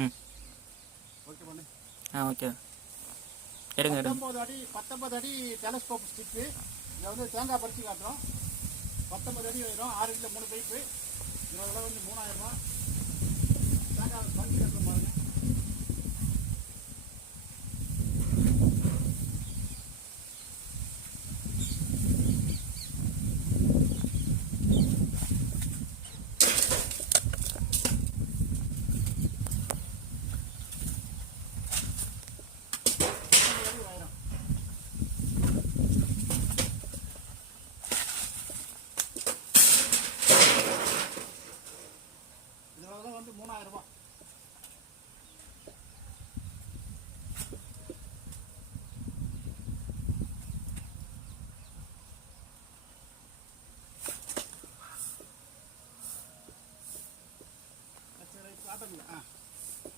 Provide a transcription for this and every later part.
ம் ஓகே எடுங்க எடுங்க. 19 அடி டெலஸ்கோப் ஸ்டிக்கு. இதை வந்து தேங்காய் பறித்து காட்டுறோம். 19 அடி வரும். 6 அடியில் 3 பைப்பு. இதோட விலை வந்து 3000 ரூபா. தேங்காய் பறித்து காட்டுறோம் பாருங்க. வந்து 3000 ரூபா.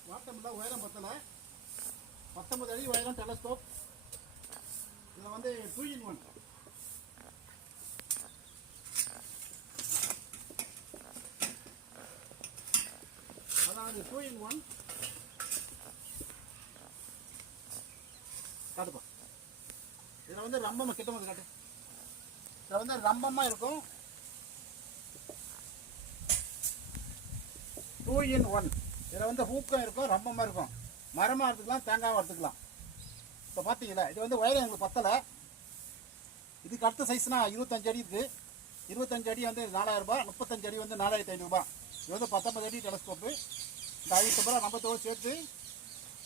வாட்டமில்ல உயரம் பத்தலை. 19 அடி உயரம் டெலஸ்கோப். இதில் வந்து 2-in-1. அதான் 2-in-1. காட்டுப்பா. இதில் வந்து ரம்பமாக கிட்ட வந்து காட்டு. இதில் வந்து ரம்பமாக இருக்கும். 2-in-1. இதில் வந்து ஹூக்கம் இருக்கும், ரம்பமாக இருக்கும். மரமாக எடுத்துக்கலாம், தேங்காய் எடுத்துக்கலாம். இப்போ பார்த்தீங்களா, இது வந்து உயரம் எங்களுக்கு பத்தலை. இதுக்கு அடுத்த சைஸ்னா 25 அடி இருக்குது. 25 அடி வந்து 4000 ரூபாய். 35 அடி வந்து 4500 ரூபாய். இது வந்து 19 அடி டெலஸ்கோப்பு. இந்த 50 ரூபாய் நம்பத்தோடு சேர்த்து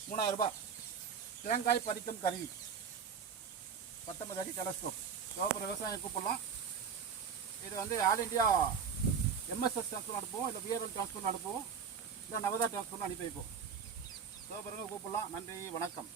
3000 ரூபாய். தேங்காய் பறிக்கும் கருவி. 19 அடி டெலஸ்கோப். தேவைப்படுற விவசாயம் கூப்பிடலாம். இது வந்து ஆல் இண்டியா எம்எஸ்எஸ் டிரான்ஸ்போர்ட் அனுப்புவோம், இல்லை பிஆர்எல் டிரான்ஸ்போர்ட் அனுப்புவோம், இல்லை நவதா டிரான்ஸ்போர்ட் அனுப்பி வைப்போம். தேவைப்படுறவங்க கூப்பிடலாம். நன்றி, வணக்கம்.